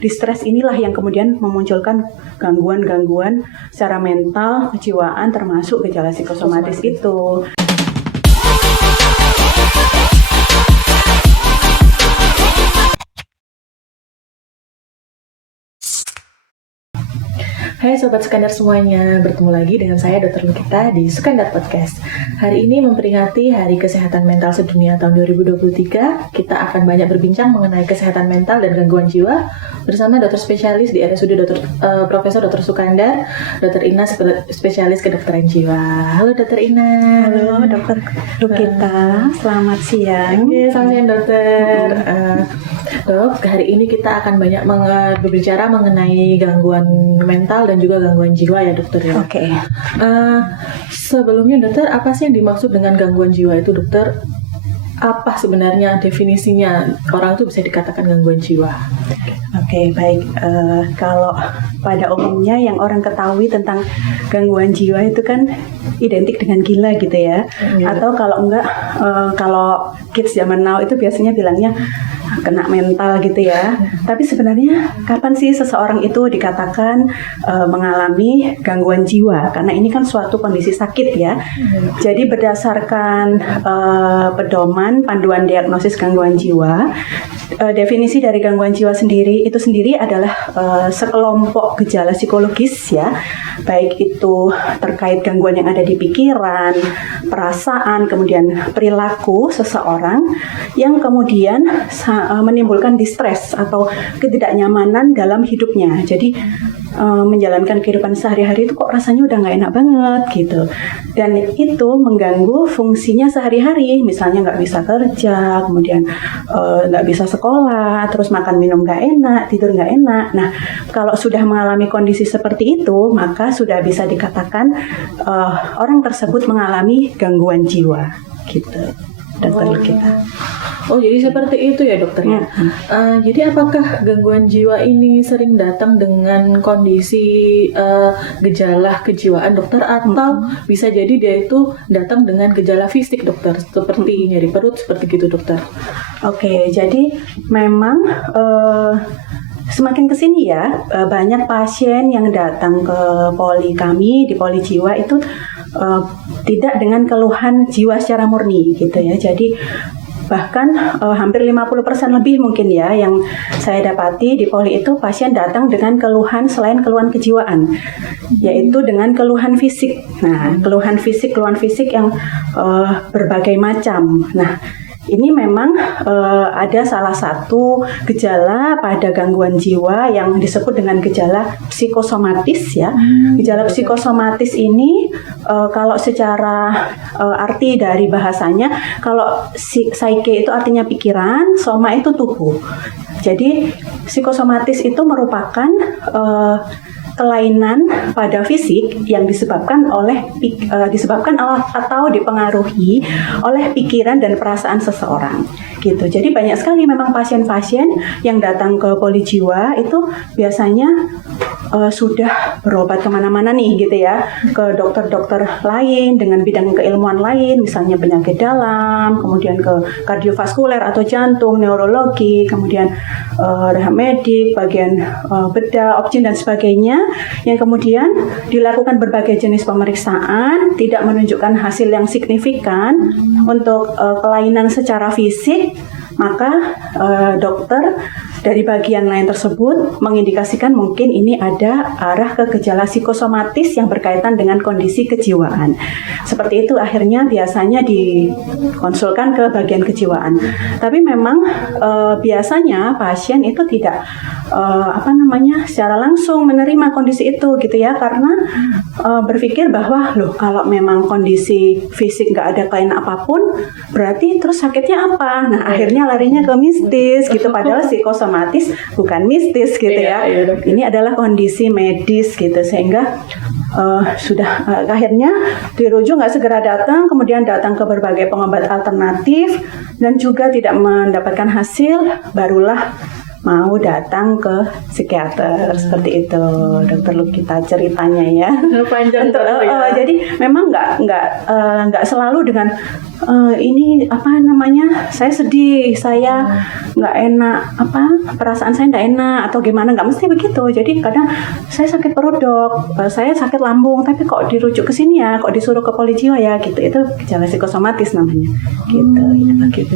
Distres inilah yang kemudian memunculkan gangguan-gangguan secara mental, kejiwaan, termasuk gejala psikosomatis itu. Hai Sobat Sukandar semuanya, bertemu lagi dengan saya Dr. Lukita di Sukandar Podcast. Hari ini memperingati Hari Kesehatan Mental Sedunia tahun 2023. Kita akan banyak berbincang mengenai kesehatan mental dan gangguan jiwa bersama dokter spesialis di RSUD Profesor Dr. Sukandar, Dr. Ina, spesialis kedokteran jiwa. Halo Dr. Ina. Halo Dr. Lukita, selamat siang. Oke, selamat siang dokter. Dok, hari ini kita akan banyak berbicara mengenai gangguan mental dan juga gangguan jiwa ya dokter ya. Oke. Sebelumnya dokter, apa sih yang dimaksud dengan gangguan jiwa itu dokter? Apa sebenarnya definisinya orang itu bisa dikatakan gangguan jiwa? Oke, baik. Kalau pada umumnya yang orang ketahui tentang gangguan jiwa itu kan identik dengan gila gitu ya. Atau kalau enggak, kalau kids zaman now itu biasanya bilangnya kena mental gitu ya. Tapi sebenarnya kapan sih seseorang itu dikatakan mengalami gangguan jiwa? Karena ini kan suatu kondisi sakit ya. Jadi berdasarkan pedoman panduan diagnosis gangguan jiwa, definisi dari gangguan jiwa itu sendiri adalah sekelompok gejala psikologis ya, baik itu terkait gangguan yang ada di pikiran, perasaan, kemudian perilaku seseorang yang kemudian menimbulkan distres atau ketidaknyamanan dalam hidupnya. Jadi menjalankan kehidupan sehari-hari itu kok rasanya udah nggak enak banget gitu, dan itu mengganggu fungsinya sehari-hari. Misalnya nggak bisa kerja, kemudian nggak bisa sekolah, terus makan minum nggak enak, tidur nggak enak. Nah, kalau sudah mengalami kondisi seperti itu, maka sudah bisa dikatakan orang tersebut mengalami gangguan jiwa gitu. Dokter kita. Oh, jadi seperti itu ya dokter ya. Jadi apakah gangguan jiwa ini sering datang dengan kondisi gejala kejiwaan dokter, atau bisa jadi dia itu datang dengan gejala fisik dokter, seperti nyeri perut seperti gitu dokter? Oke, jadi memang semakin kesini ya, banyak pasien yang datang ke poli kami di poli jiwa itu tidak dengan keluhan jiwa secara murni gitu ya. Jadi bahkan hampir 50% lebih mungkin ya yang saya dapati di poli itu pasien datang dengan keluhan selain keluhan kejiwaan, yaitu dengan keluhan fisik. Nah, keluhan fisik yang berbagai macam. Nah, ini memang ada salah satu gejala pada gangguan jiwa yang disebut dengan gejala psikosomatis ya. Gejala psikosomatis ini kalau secara arti dari bahasanya, kalau psyche itu artinya pikiran, soma itu tubuh. Jadi psikosomatis itu merupakan kelainan pada fisik yang disebabkan atau dipengaruhi oleh pikiran dan perasaan seseorang gitu. Jadi banyak sekali memang pasien-pasien yang datang ke poli jiwa itu biasanya sudah berobat kemana-mana nih gitu ya, ke dokter-dokter lain dengan bidang keilmuan lain, misalnya penyakit dalam, kemudian ke kardiovaskuler atau jantung, neurologi, kemudian rehab medik, bagian bedah, opjin dan sebagainya, yang kemudian dilakukan berbagai jenis pemeriksaan, tidak menunjukkan hasil yang signifikan untuk kelainan secara fisik, maka dokter dari bagian lain tersebut mengindikasikan mungkin ini ada arah ke gejala psikosomatis yang berkaitan dengan kondisi kejiwaan. Seperti itu akhirnya biasanya dikonsulkan ke bagian kejiwaan. Tapi memang biasanya pasien itu tidak secara langsung menerima kondisi itu gitu ya, karena berpikir bahwa loh, kalau memang kondisi fisik nggak ada kelainan apapun, berarti terus sakitnya apa? Nah, akhirnya larinya ke mistis gitu, padahal psikosomatis bukan mistis gitu ya. Ini adalah kondisi medis gitu, sehingga sudah akhirnya dirujuk, nggak segera datang, kemudian datang ke berbagai pengobat alternatif dan juga tidak mendapatkan hasil, barulah mau datang ke psikiater. Seperti itu dokter Lukita ceritanya ya. Panjang. Jadi memang nggak selalu dengan ini apa namanya, saya sedih, saya nggak enak, perasaan saya nggak enak atau gimana, nggak mesti begitu. Jadi kadang saya sakit perut dok, saya sakit lambung, tapi kok dirujuk ke sini ya, kok disuruh ke polijiwa ya gitu. Itu gejala psikosomatis namanya. Gitu. Gitu.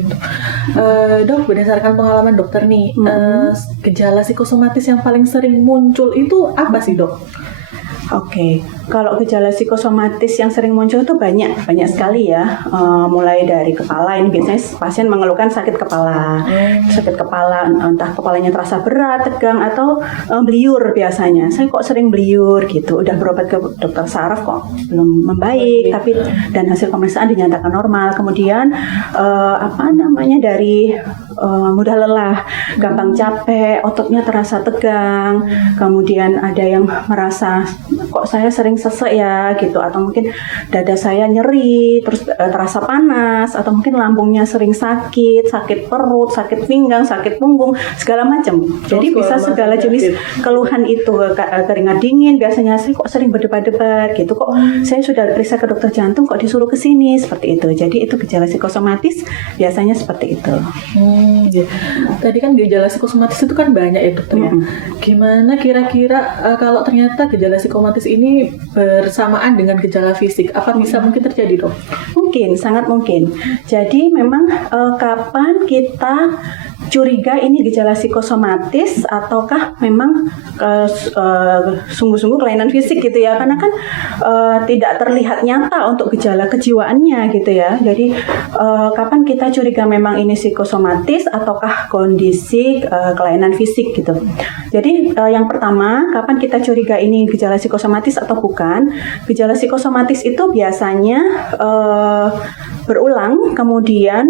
Dok, berdasarkan pengalaman dokter nih, gejala psikosomatis yang paling sering muncul itu apa sih dok? Oke, kalau gejala psikosomatis yang sering muncul itu banyak sekali ya. Mulai dari kepala, ini biasanya pasien mengeluhkan sakit kepala, entah kepalanya terasa berat, tegang atau beliur biasanya. Saya kok sering beliur gitu. Udah berobat ke dokter saraf kok belum membaik, tapi dan hasil pemeriksaan dinyatakan normal. Kemudian dari mudah lelah, gampang capek, ototnya terasa tegang. Kemudian ada yang merasa kok saya sering sesek ya gitu, atau mungkin dada saya nyeri, terus terasa panas, atau mungkin lambungnya sering sakit perut, sakit pinggang, sakit punggung, segala macam. Jadi bisa segala jenis keluhan itu, keringat dingin, biasanya saya kok sering berdebar-debar gitu, kok saya sudah periksa ke dokter jantung kok disuruh ke sini, seperti itu. Jadi itu gejala psikosomatis biasanya seperti itu. Tadi kan gejala psikosomatis itu kan banyak ya dokter ya. Gimana kira-kira kalau ternyata gejala psikosomatis ini bersamaan dengan gejala fisik, apa bisa mungkin terjadi dok? Mungkin, sangat mungkin. Jadi memang kapan kita curiga ini gejala psikosomatis ataukah memang sungguh-sungguh kelainan fisik gitu ya, karena kan tidak terlihat nyata untuk gejala kejiwaannya gitu ya. Jadi kapan kita curiga memang ini psikosomatis ataukah kondisi kelainan fisik gitu. Jadi yang pertama, kapan kita curiga ini gejala psikosomatis atau bukan? Gejala psikosomatis itu biasanya berulang, kemudian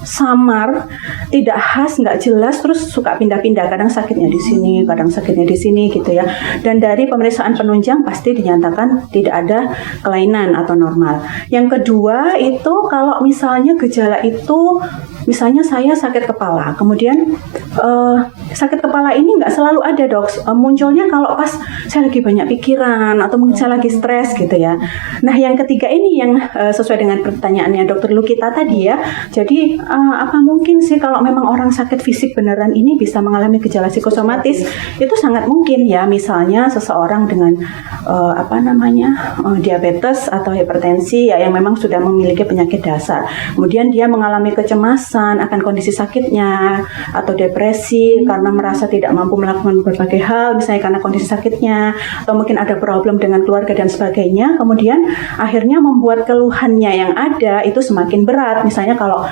samar, tidak khas, nggak jelas, terus suka pindah-pindah, kadang sakitnya di sini, kadang sakitnya di sini gitu ya. Dan dari pemeriksaan penunjang pasti dinyatakan tidak ada kelainan atau normal. Yang kedua itu kalau misalnya gejala itu, misalnya saya sakit kepala, kemudian sakit kepala ini nggak selalu ada dok, munculnya kalau pas saya lagi banyak pikiran atau mungkin saya lagi stres gitu ya. Nah yang ketiga ini yang sesuai dengan pertanyaannya dokter Lukita tadi ya, jadi apa mungkin sih kalau memang orang sakit fisik beneran ini bisa mengalami gejala psikosomatis? Itu sangat mungkin ya, misalnya seseorang dengan diabetes atau hipertensi ya, yang memang sudah memiliki penyakit dasar, kemudian dia mengalami kecemasan akan kondisi sakitnya, atau depresi karena merasa tidak mampu melakukan berbagai hal, misalnya karena kondisi sakitnya, atau mungkin ada problem dengan keluarga dan sebagainya, kemudian akhirnya membuat keluhannya yang ada itu semakin berat. Misalnya kalau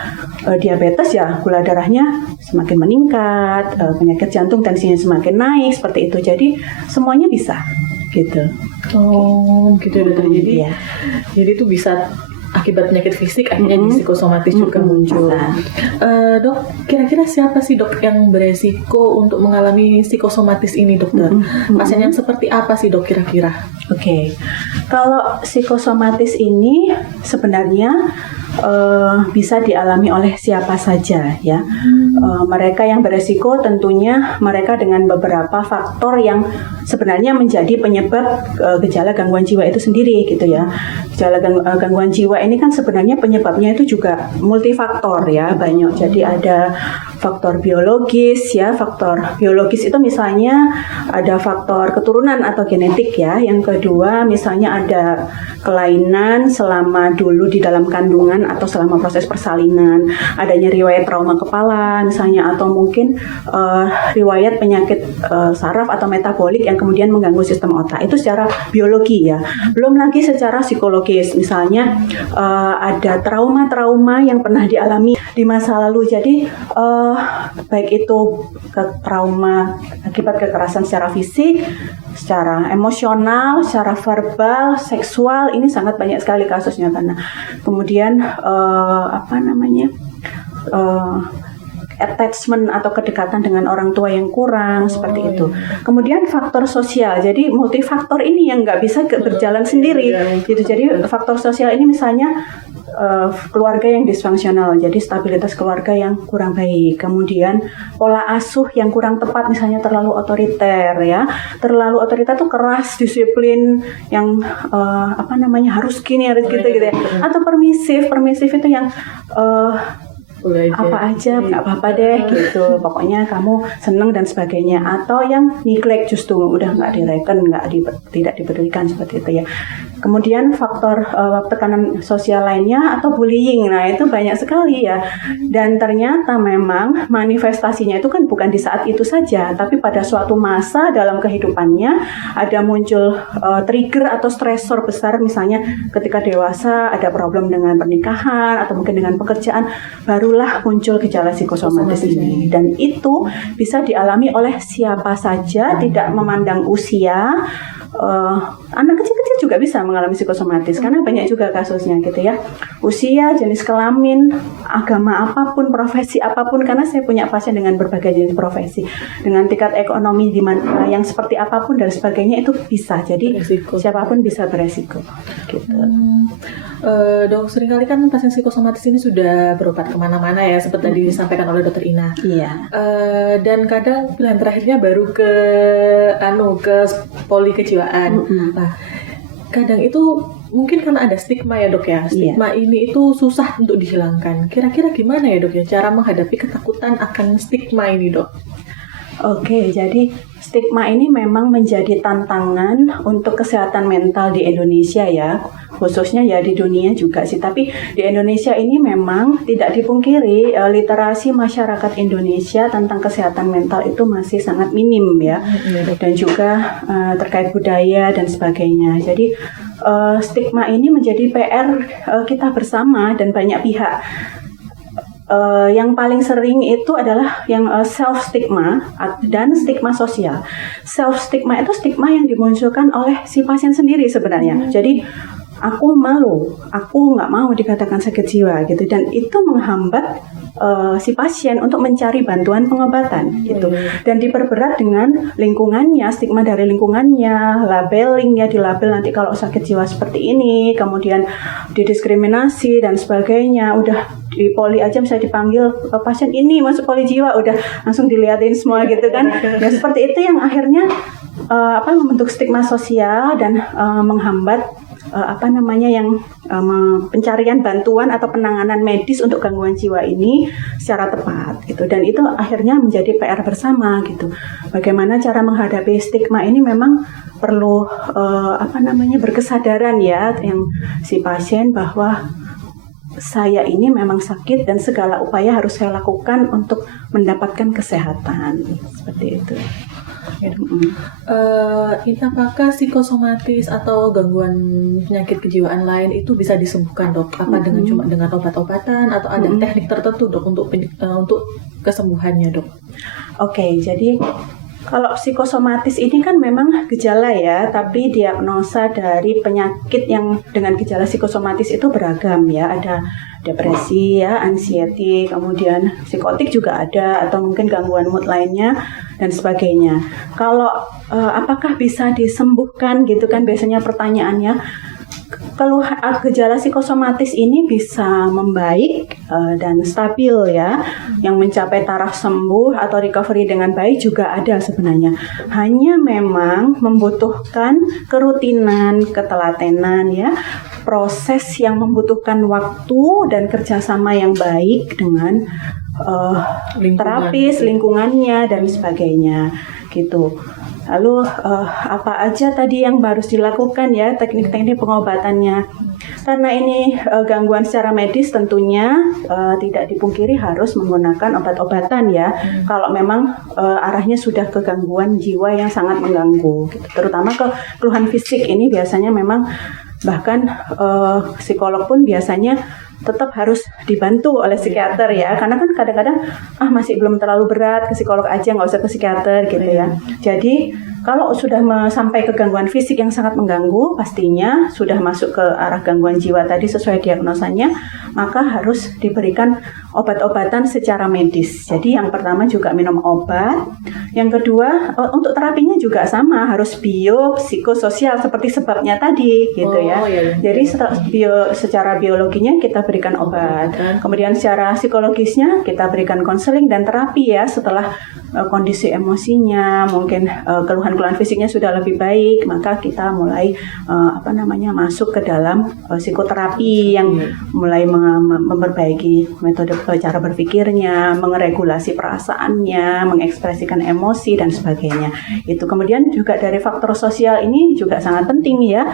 diabetes ya gula darahnya semakin meningkat, penyakit jantung tensinya semakin naik, seperti itu. Jadi semuanya bisa gitu. Oh gitu ya. Jadi itu bisa akibat penyakit fisik akhirnya di psikosomatis juga muncul. Dok, kira-kira siapa sih dok yang beresiko untuk mengalami psikosomatis ini dokter? Pasien yang seperti apa sih dok kira-kira? Oke. Kalau psikosomatis ini sebenarnya bisa dialami oleh siapa saja ya. Mereka yang beresiko tentunya mereka dengan beberapa faktor yang sebenarnya menjadi penyebab gejala gangguan jiwa itu sendiri gitu ya. Gejala gangguan jiwa ini kan sebenarnya penyebabnya itu juga multifaktor ya, banyak. Jadi ada faktor biologis ya, faktor biologis itu misalnya ada faktor keturunan atau genetik ya. Yang kedua misalnya ada kelainan selama dulu di dalam kandungan atau selama proses persalinan, adanya riwayat trauma kepala misalnya, atau mungkin riwayat penyakit saraf atau metabolik yang kemudian mengganggu sistem otak. Itu secara biologi ya. Belum lagi secara psikologis, misalnya ada trauma-trauma yang pernah dialami di masa lalu. Jadi baik itu trauma akibat kekerasan secara fisik, secara emosional, secara verbal, seksual, ini sangat banyak sekali kasusnya. Karena kemudian attachment atau kedekatan dengan orang tua yang kurang, seperti itu. Kemudian faktor sosial, jadi multifaktor ini yang nggak bisa berjalan sendiri gitu. Jadi faktor sosial ini misalnya keluarga yang disfungsional, jadi stabilitas keluarga yang kurang baik, kemudian pola asuh yang kurang tepat, misalnya terlalu otoriter ya, terlalu otoriter tuh keras, disiplin yang harus gini harus gitu ya, atau permisif itu yang apa aja nggak apa-apa deh gitu, pokoknya kamu seneng dan sebagainya, atau yang neglect justru udah nggak direken, tidak dipedulikan seperti itu ya. Kemudian faktor tekanan sosial lainnya atau bullying, nah itu banyak sekali ya, dan ternyata memang manifestasinya itu kan bukan di saat itu saja, tapi pada suatu masa dalam kehidupannya ada muncul trigger atau stresor besar, misalnya ketika dewasa ada problem dengan pernikahan atau mungkin dengan pekerjaan, barulah muncul gejala psikosomatis ini, dan itu bisa dialami oleh siapa saja, tidak memandang usia. Anak kecil-kecil juga bisa mengalami psikosomatis karena banyak juga kasusnya gitu ya, usia, jenis kelamin, agama apapun, profesi apapun, karena saya punya pasien dengan berbagai jenis profesi, dengan tingkat ekonomi yang seperti apapun dan sebagainya, itu bisa, jadi beresiko. Siapapun bisa beresiko gitu. Dok, seringkali kan pasien psikosomatis ini sudah berobat kemana-mana ya, seperti tadi disampaikan oleh Dokter Ina. Iya. Dan kadang pilihan terakhirnya baru ke poli kejiwaan. Nah, kadang itu mungkin karena ada stigma ya dok ya. Stigma ini itu susah untuk dihilangkan. Kira-kira gimana ya dok ya cara menghadapi ketakutan akan stigma ini dok? Oke, jadi stigma ini memang menjadi tantangan untuk kesehatan mental di Indonesia ya, khususnya ya di dunia juga sih. Tapi di Indonesia ini memang tidak dipungkiri literasi masyarakat Indonesia tentang kesehatan mental itu masih sangat minim ya, dan juga terkait budaya dan sebagainya. Jadi stigma ini menjadi PR kita bersama dan banyak pihak. Yang paling sering itu adalah yang self stigma dan stigma sosial. Self stigma itu stigma yang dimunculkan oleh si pasien sendiri sebenarnya. Jadi aku malu, aku nggak mau dikatakan sakit jiwa gitu, dan itu menghambat si pasien untuk mencari bantuan pengobatan gitu, dan diperberat dengan lingkungannya, stigma dari lingkungannya, labelingnya, dilabel nanti kalau sakit jiwa seperti ini, kemudian didiskriminasi dan sebagainya. Udah di poli aja bisa dipanggil pasien ini masuk poli jiwa, udah langsung dilihatin semua gitu kan. Ya seperti itu yang akhirnya membentuk stigma sosial dan menghambat pencarian bantuan atau penanganan medis untuk gangguan jiwa ini secara tepat gitu, dan itu akhirnya menjadi PR bersama gitu. Bagaimana cara menghadapi stigma ini memang perlu berkesadaran ya yang si pasien bahwa saya ini memang sakit dan segala upaya harus saya lakukan untuk mendapatkan kesehatan seperti itu. Ini apakah psikosomatis atau gangguan penyakit kejiwaan lain itu bisa disembuhkan dok? Apa cuma dengan obat-obatan atau ada teknik tertentu dok untuk kesembuhannya dok? Oke, jadi kalau psikosomatis ini kan memang gejala ya, tapi diagnosa dari penyakit yang dengan gejala psikosomatis itu beragam ya. Ada depresi ya, anxiety, kemudian psikotik juga ada, atau mungkin gangguan mood lainnya dan sebagainya. Kalau apakah bisa disembuhkan gitu kan biasanya pertanyaannya. Gejala psikosomatis ini bisa membaik dan stabil ya, yang mencapai taraf sembuh atau recovery dengan baik juga ada sebenarnya. Hanya memang membutuhkan kerutinan, ketelatenan ya, proses yang membutuhkan waktu dan kerjasama yang baik dengan terapis, lingkungannya dan sebagainya gitu. Lalu apa aja tadi yang harus dilakukan ya, teknik-teknik pengobatannya. Karena ini gangguan secara medis tentunya tidak dipungkiri harus menggunakan obat-obatan ya. Kalau memang arahnya sudah ke gangguan jiwa yang sangat mengganggu gitu. Terutama ke keluhan fisik ini biasanya memang bahkan psikolog pun biasanya tetap harus dibantu oleh psikiater ya, karena kan kadang-kadang masih belum terlalu berat, ke psikolog aja nggak usah ke psikiater gitu ya. Jadi Kalau sudah sampai ke gangguan fisik yang sangat mengganggu, pastinya sudah masuk ke arah gangguan jiwa tadi sesuai diagnosanya, maka harus diberikan obat-obatan secara medis. Jadi yang pertama juga minum obat. Yang kedua, untuk terapinya juga sama, harus biopsikososial seperti sebabnya tadi gitu ya. Iya. Jadi secara biologinya kita berikan obat. Kemudian secara psikologisnya kita berikan konseling dan terapi ya setelah kondisi emosinya, mungkin keluhan-keluhan fisiknya sudah lebih baik, maka kita mulai masuk ke dalam psikoterapi yang mulai memperbaiki metode cara berpikirnya, mengeregulasi perasaannya, mengekspresikan emosi dan sebagainya. Itu kemudian juga dari faktor sosial ini juga sangat penting ya,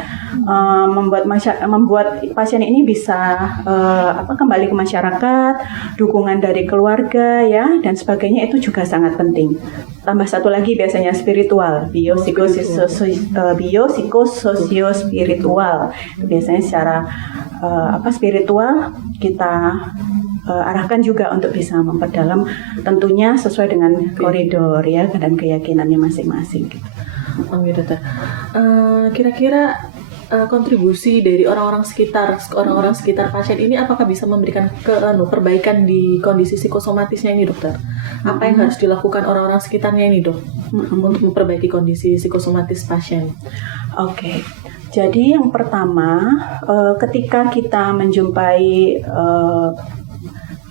membuat pasien ini bisa kembali ke masyarakat, dukungan dari keluarga ya dan sebagainya itu juga sangat penting. Tambah satu lagi biasanya spiritual, biopsikososio-spiritual. Biasanya secara spiritual kita arahkan juga untuk bisa memperdalam, tentunya sesuai dengan koridor ya dan keyakinannya masing-masing. Gitu. Gitu, Dokter. Kira-kira kontribusi dari orang-orang sekitar pasien ini apakah bisa memberikan perbaikan di kondisi psikosomatisnya ini, Dokter? Apa yang harus dilakukan orang-orang sekitarnya ini, Dok, untuk memperbaiki kondisi psikosomatis pasien? Oke. Jadi yang pertama, ketika kita menjumpai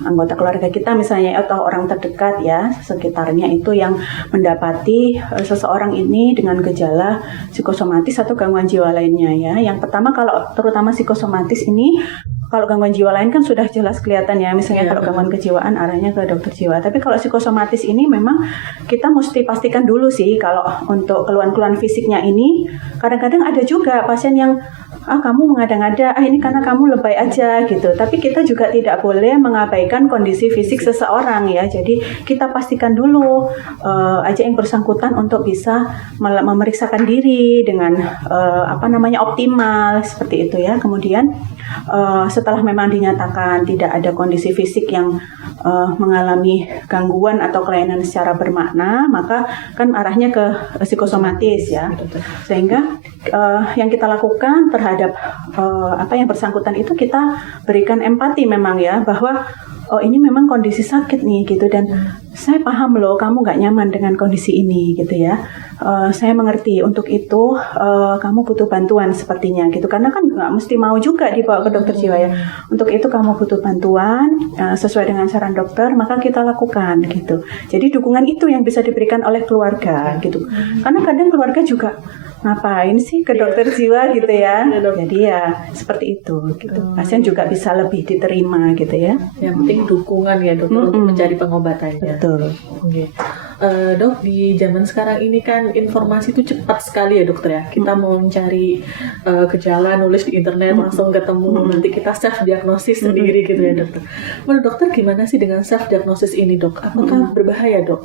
anggota keluarga kita misalnya atau orang terdekat ya sekitarnya itu yang mendapati seseorang ini dengan gejala psikosomatis atau gangguan jiwa lainnya ya. Yang pertama kalau terutama psikosomatis ini, kalau gangguan jiwa lain kan sudah jelas kelihatan ya, misalnya kalau gangguan kejiwaan arahnya ke dokter jiwa. Tapi kalau psikosomatis ini memang kita mesti pastikan dulu sih kalau untuk keluhan-keluhan fisiknya ini, kadang-kadang ada juga pasien yang kamu mengada-ngada, ini karena kamu lebay aja gitu. Tapi kita juga tidak boleh mengabaikan kondisi fisik seseorang ya. Jadi kita pastikan dulu aja yang bersangkutan untuk bisa memeriksakan diri dengan optimal seperti itu ya. Kemudian setelah memang dinyatakan tidak ada kondisi fisik yang mengalami gangguan atau kelainan secara bermakna, maka kan arahnya ke psikosomatis ya. Sehingga yang kita lakukan terhadap yang bersangkutan itu kita berikan empati memang ya, bahwa ini memang kondisi sakit nih gitu, dan saya paham loh kamu gak nyaman dengan kondisi ini gitu ya. Saya mengerti, untuk itu kamu butuh bantuan sepertinya gitu, karena kan gak mesti mau juga dibawa ke dokter jiwa ya. Untuk itu kamu butuh bantuan sesuai dengan saran dokter, maka kita lakukan gitu. Jadi dukungan itu yang bisa diberikan oleh keluarga gitu, karena kadang keluarga juga ngapain sih ke dokter jiwa gitu ya. Jadi ya seperti itu gitu. Pasien juga bisa lebih diterima gitu ya. Yang penting dukungan ya dokter untuk mencari pengobatannya. Betul. Okay. Dok, di zaman sekarang ini kan informasi itu cepat sekali ya dokter ya. Kita mau mencari gejala, nulis di internet langsung ketemu, nanti kita self diagnosis sendiri gitu ya dokter. Menurut dokter gimana sih dengan self diagnosis ini, Dok? Apakah berbahaya, Dok?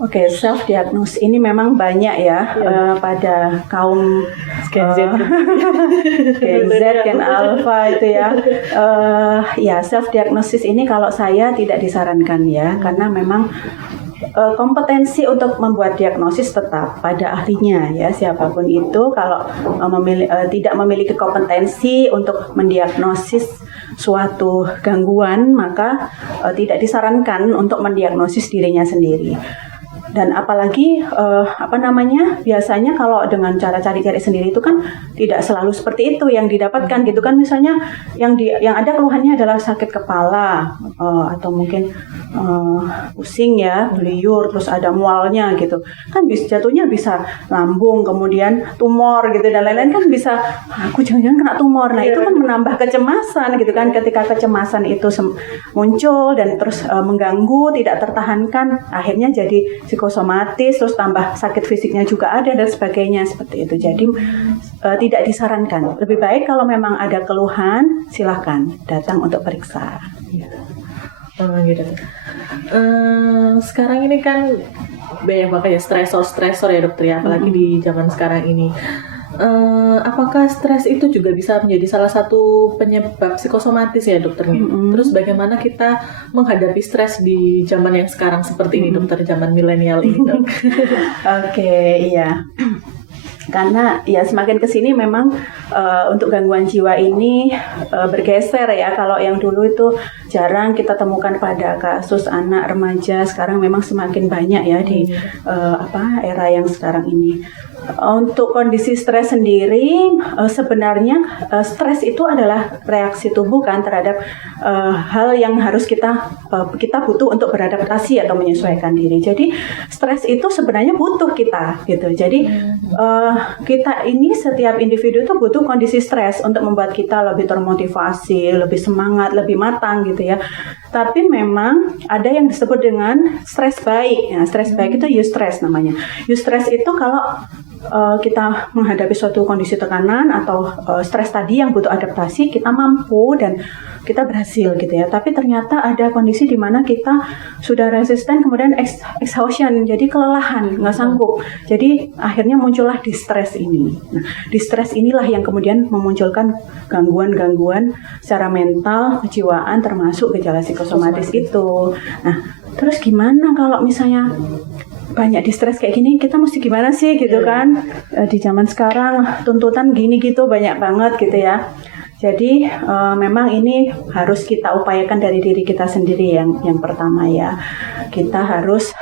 Oke, self diagnosis ini memang banyak ya, pada kaum Gen Z, Gen Alpha itu ya. Self diagnosis ini kalau saya tidak disarankan ya, karena memang kompetensi untuk membuat diagnosis tetap pada ahlinya ya, siapapun itu. Kalau tidak memiliki kompetensi untuk mendiagnosis suatu gangguan, maka tidak disarankan untuk mendiagnosis dirinya sendiri. Dan apalagi biasanya kalau dengan cara cari-cari sendiri itu kan tidak selalu seperti itu yang didapatkan gitu kan. Misalnya yang ada keluhannya adalah sakit kepala atau mungkin pusing ya, beliur, terus ada mualnya gitu kan, jatuhnya bisa lambung, kemudian tumor gitu dan lain-lain kan, bisa aku jangan-jangan kena tumor. Nah itu kan menambah kecemasan gitu kan. Ketika kecemasan itu muncul dan terus mengganggu, tidak tertahankan, akhirnya jadi psikosomatis, terus tambah sakit fisiknya juga ada dan sebagainya seperti itu. Jadi tidak disarankan. Lebih baik kalau memang ada keluhan, silakan datang untuk periksa. Gitu. Sekarang ini kan banyak banget ya stresor ya dokter ya, apalagi di zaman sekarang ini. apakah stres itu juga bisa menjadi salah satu penyebab psikosomatis ya dokternya? Terus bagaimana kita menghadapi stres di zaman yang sekarang seperti ini dokter, zaman milenial ini dok? Oke, iya. Karena ya semakin kesini memang untuk gangguan jiwa ini bergeser ya. Kalau yang dulu itu jarang kita temukan pada kasus anak remaja, sekarang memang semakin banyak ya di era yang sekarang ini. Untuk kondisi stres sendiri, sebenarnya stres itu adalah reaksi tubuh kan terhadap hal yang harus kita butuh untuk beradaptasi atau menyesuaikan diri. Jadi stres itu sebenarnya butuh kita gitu. Jadi kita ini setiap individu itu butuh kondisi stres untuk membuat kita lebih termotivasi, lebih semangat, lebih matang gitu ya. Tapi memang ada yang disebut dengan stres baik. Nah, stres baik itu eustress namanya. Eustress itu kalau kita menghadapi suatu kondisi tekanan atau stres tadi yang butuh adaptasi, kita mampu dan kita berhasil gitu ya. Tapi ternyata ada kondisi di mana kita sudah resisten, kemudian exhaustion, jadi kelelahan, nggak sanggup. Jadi akhirnya muncullah distress ini. Nah, distress inilah yang kemudian memunculkan gangguan-gangguan secara mental, kejiwaan, termasuk gejala psikosomatis itu. Nah, terus gimana kalau misalnya banyak distress kayak gini, kita mesti gimana sih gitu kan? Di zaman sekarang tuntutan gini gitu banyak banget gitu ya. Jadi memang ini harus kita upayakan dari diri kita sendiri yang pertama ya. Kita harus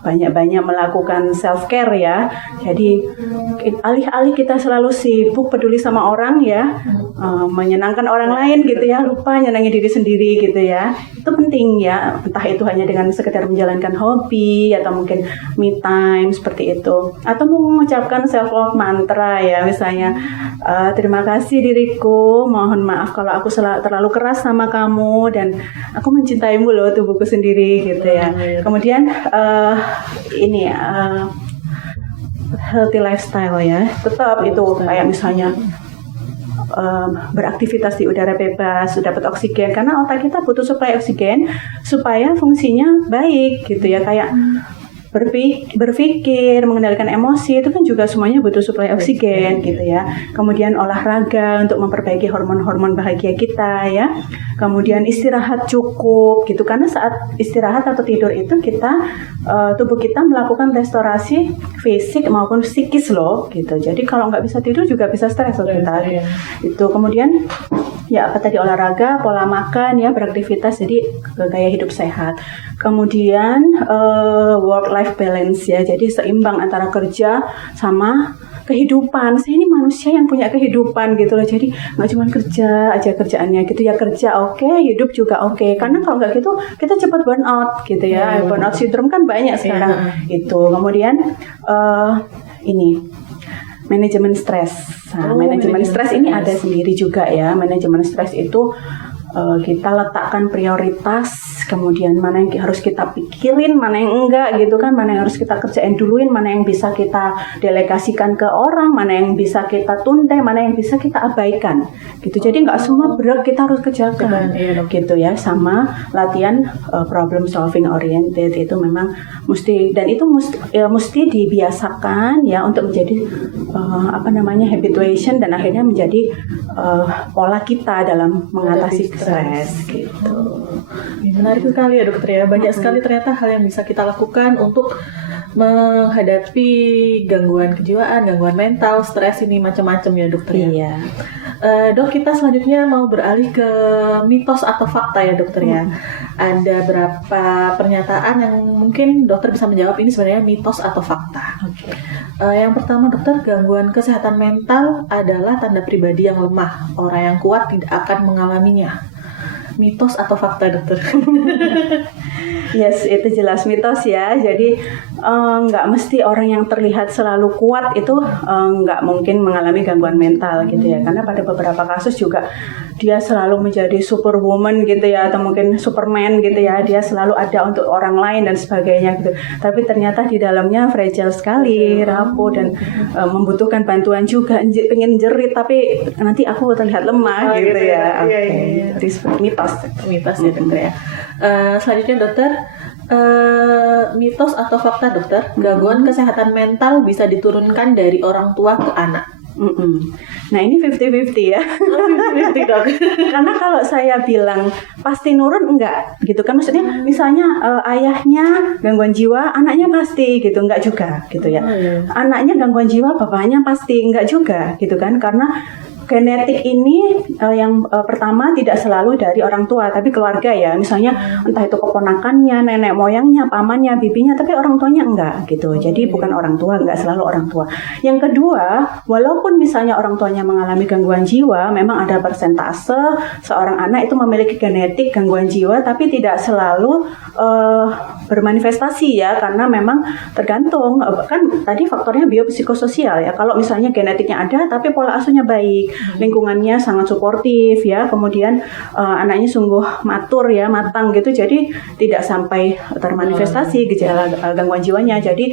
banyak-banyak melakukan self care ya. Jadi alih-alih kita selalu sibuk peduli sama orang ya, menyenangkan orang lain gitu ya, lupa nyenangin diri sendiri gitu ya. Itu penting ya. Entah itu hanya dengan sekedar menjalankan hobi atau mungkin me time seperti itu. Atau mengucapkan self love mantra ya, misalnya terima kasih diriku, mohon maaf kalau aku terlalu keras sama kamu dan aku mencintaimu loh tubuhku sendiri gitu ya. Kemudian ini healthy lifestyle ya, tetap itu kayak misalnya beraktivitas di udara bebas, dapat oksigen, karena otak kita butuh suplai oksigen supaya fungsinya baik gitu ya, kayak berpikir, mengendalikan emosi itu kan juga semuanya butuh suplai oksigen gitu ya. Kemudian olahraga untuk memperbaiki hormon-hormon bahagia kita ya. Kemudian istirahat cukup gitu, karena saat istirahat atau tidur itu kita tubuh kita melakukan restorasi fisik maupun psikis loh gitu. Jadi kalau nggak bisa tidur juga bisa stres loh kita. Itu kemudian ya apa tadi, olahraga, pola makan ya, beraktivitas, jadi gaya hidup sehat. Kemudian work life balance ya, jadi seimbang antara kerja sama kehidupan. Saya ini manusia yang punya kehidupan gitu loh, jadi nggak cuma kerja aja kerjaannya gitu ya, kerja oke, hidup juga oke. Karena kalau nggak gitu kita cepat burn out gitu ya, burn out syndrome kan banyak sekarang itu. Kemudian ini manajemen stres. Nah, manajemen stres ini ada sendiri juga ya. Manajemen stres itu kita letakkan prioritas, kemudian mana yang harus kita pikirin, mana yang enggak gitu kan, mana yang harus kita kerjain duluin, mana yang bisa kita delegasikan ke orang, mana yang bisa kita tunda, mana yang bisa kita abaikan gitu. Jadi nggak semua berat kita harus kerjakan gitu ya. Sama latihan problem solving oriented itu memang mesti, dan itu mesti dibiasakan ya untuk menjadi habituation, dan akhirnya menjadi pola kita dalam mengatasi stres gitu. Menarik sekali ya dokter ya, banyak sekali ternyata hal yang bisa kita lakukan untuk menghadapi gangguan kejiwaan, gangguan mental, stres ini macam-macam ya dokter ya. Iya. Dok, kita selanjutnya mau beralih ke mitos atau fakta ya dokter ya. Ada berapa pernyataan yang mungkin dokter bisa menjawab ini sebenarnya mitos atau fakta. Oke. Yang pertama dokter, gangguan kesehatan mental adalah tanda pribadi yang lemah. Orang yang kuat tidak akan mengalaminya. Mitos atau fakta dokter? Yes, itu jelas mitos ya. Jadi nggak mesti orang yang terlihat selalu kuat itu nggak mungkin mengalami gangguan mental gitu ya. Karena pada beberapa kasus juga dia selalu menjadi superwoman gitu ya, atau mungkin superman gitu ya. Dia selalu ada untuk orang lain dan sebagainya gitu. Tapi ternyata di dalamnya fragile sekali, rapuh, dan membutuhkan bantuan juga. Pengen jerit tapi nanti aku terlihat lemah gitu ya. Oke. Mitos. Mitos ya dokter ya. Selanjutnya dokter, Mitos atau fakta dokter, gangguan kesehatan mental bisa diturunkan dari orang tua ke anak. Nah ini 50-50 ya. 50-50 dok. Karena kalau saya bilang pasti nurun, enggak gitu kan, maksudnya misalnya ayahnya gangguan jiwa, anaknya pasti gitu, enggak juga gitu ya. Anaknya gangguan jiwa, bapaknya pasti enggak juga gitu kan, karena genetik ini yang pertama tidak selalu dari orang tua, tapi keluarga ya. Misalnya entah itu keponakannya, nenek moyangnya, pamannya, bibinya, tapi orang tuanya enggak gitu. Jadi bukan orang tua, enggak selalu orang tua. Yang kedua, walaupun misalnya orang tuanya mengalami gangguan jiwa, memang ada persentase seorang anak itu memiliki genetik gangguan jiwa, tapi tidak selalu bermanifestasi ya, karena memang tergantung kan tadi faktornya biopsikososial ya. Kalau misalnya genetiknya ada, tapi pola asuhnya baik, lingkungannya sangat suportif ya, kemudian anaknya sungguh matur ya, matang gitu, jadi tidak sampai termanifestasi gejala gangguan jiwanya. Jadi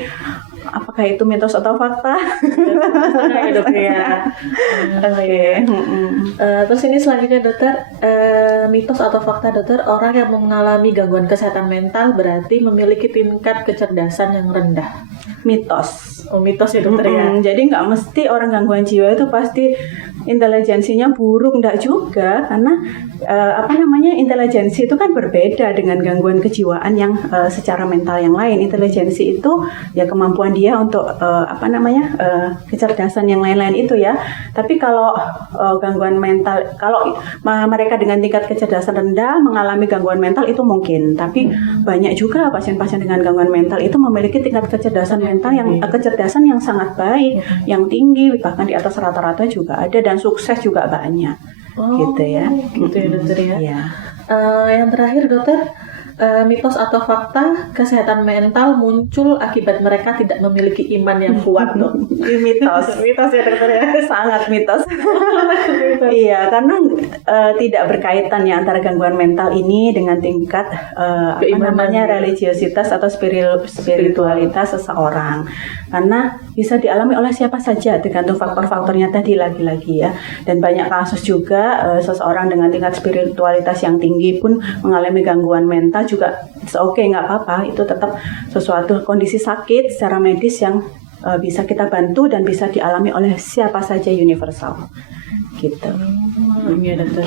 apakah itu mitos atau fakta? Terus ini selanjutnya dokter, mitos atau fakta dokter, orang yang mengalami gangguan kesehatan mental berarti memiliki tingkat kecerdasan yang rendah. Mitos. Oh, mitos ya dokter ya. Jadi nggak mesti orang gangguan jiwa itu pasti intelijensinya buruk, nggak juga, karena intelijensi itu kan berbeda dengan gangguan kejiwaan yang secara mental yang lain. Intelijensi itu ya kemampuan dia untuk kecerdasan yang lain-lain itu ya. Tapi kalau gangguan mental, kalau mereka dengan tingkat kecerdasan rendah mengalami gangguan mental itu mungkin. Tapi banyak juga pasien-pasien dengan gangguan mental itu memiliki tingkat kecerdasan mental yang kecerdasan yang sangat baik, yang tinggi, bahkan di atas rata-rata juga ada, dan sukses juga banyak. Gitu ya. Gitu ya dokter ya. Iya. Yang terakhir dokter, mitos atau fakta kesehatan mental muncul akibat mereka tidak memiliki iman yang kuat dok. Mitos. Mitos ya dokter ya. Sangat mitos. Iya, karena tidak berkaitan ya antara gangguan mental ini dengan tingkat religiositas atau spiritualitas seseorang. Karena bisa dialami oleh siapa saja, tergantung faktor-faktornya tadi lagi-lagi ya. Dan banyak kasus juga seseorang dengan tingkat spiritualitas yang tinggi pun mengalami gangguan mental juga. Oke, nggak apa-apa, itu tetap sesuatu kondisi sakit secara medis yang bisa kita bantu dan bisa dialami oleh siapa saja, universal gitu. Iya dokter.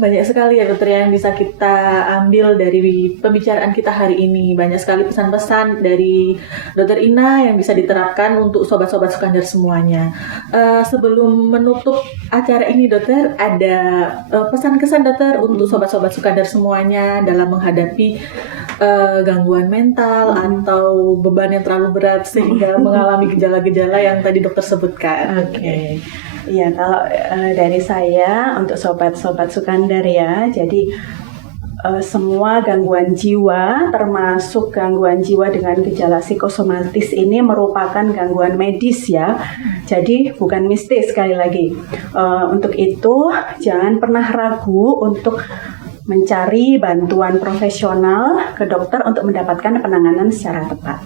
Banyak sekali ya dokter yang bisa kita ambil dari pembicaraan kita hari ini. Banyak sekali pesan-pesan dari dokter Ina yang bisa diterapkan untuk sobat-sobat Sukandar semuanya. Sebelum menutup acara ini dokter, ada pesan-kesan dokter untuk sobat-sobat Sukandar semuanya dalam menghadapi gangguan mental atau beban yang terlalu berat sehingga mengalami gejala-gejala yang tadi dokter sebutkan. Oke. Iya, kalau dari saya untuk sobat-sobat Sukandar ya, jadi semua gangguan jiwa, termasuk gangguan jiwa dengan gejala psikosomatis ini merupakan gangguan medis ya. Jadi bukan mistis, sekali lagi. Untuk itu jangan pernah ragu untuk mencari bantuan profesional ke dokter untuk mendapatkan penanganan secara tepat.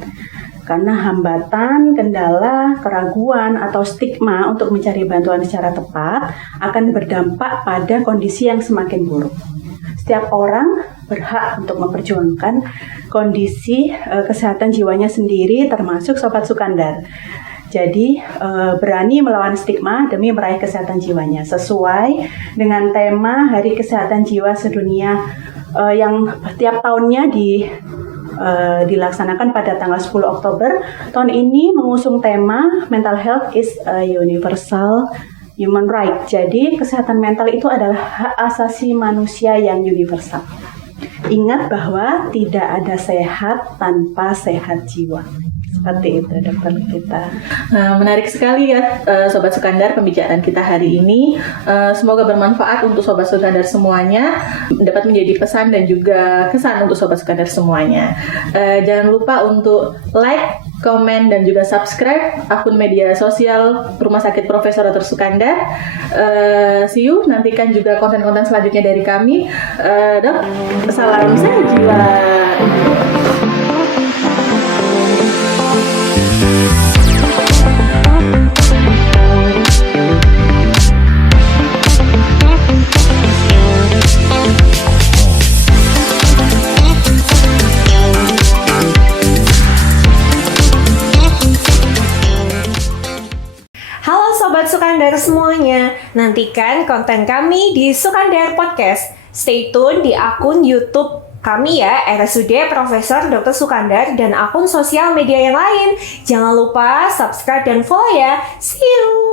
Karena hambatan, kendala, keraguan, atau stigma untuk mencari bantuan secara tepat akan berdampak pada kondisi yang semakin buruk. Setiap orang berhak untuk memperjuangkan kondisi kesehatan jiwanya sendiri, termasuk Sobat Sukandar. Jadi berani melawan stigma demi meraih kesehatan jiwanya sesuai dengan tema Hari Kesehatan Jiwa Sedunia yang tiap tahunnya dilaksanakan pada tanggal 10 Oktober. Tahun ini mengusung tema Mental Health is a Universal Human Right. Jadi kesehatan mental itu adalah hak asasi manusia yang universal. Ingat bahwa tidak ada sehat tanpa sehat jiwa. Seperti itu dokter kita. Menarik sekali ya Sobat Sukandar pembicaraan kita hari ini. Semoga bermanfaat untuk Sobat Sukandar semuanya, dapat menjadi pesan dan juga kesan untuk Sobat Sukandar semuanya. Jangan lupa untuk like, komen, dan juga subscribe akun media sosial Rumah Sakit Profesor Dr. Sukandar. See you, nantikan juga konten-konten selanjutnya dari kami. Dok, salam sehat jiwa. Sobat Sukandar semuanya, nantikan konten kami di Sukandar Podcast. Stay tune di akun YouTube kami ya, RSUD Profesor Dr. Sukandar, dan akun sosial media yang lain. Jangan lupa subscribe dan follow ya. See you!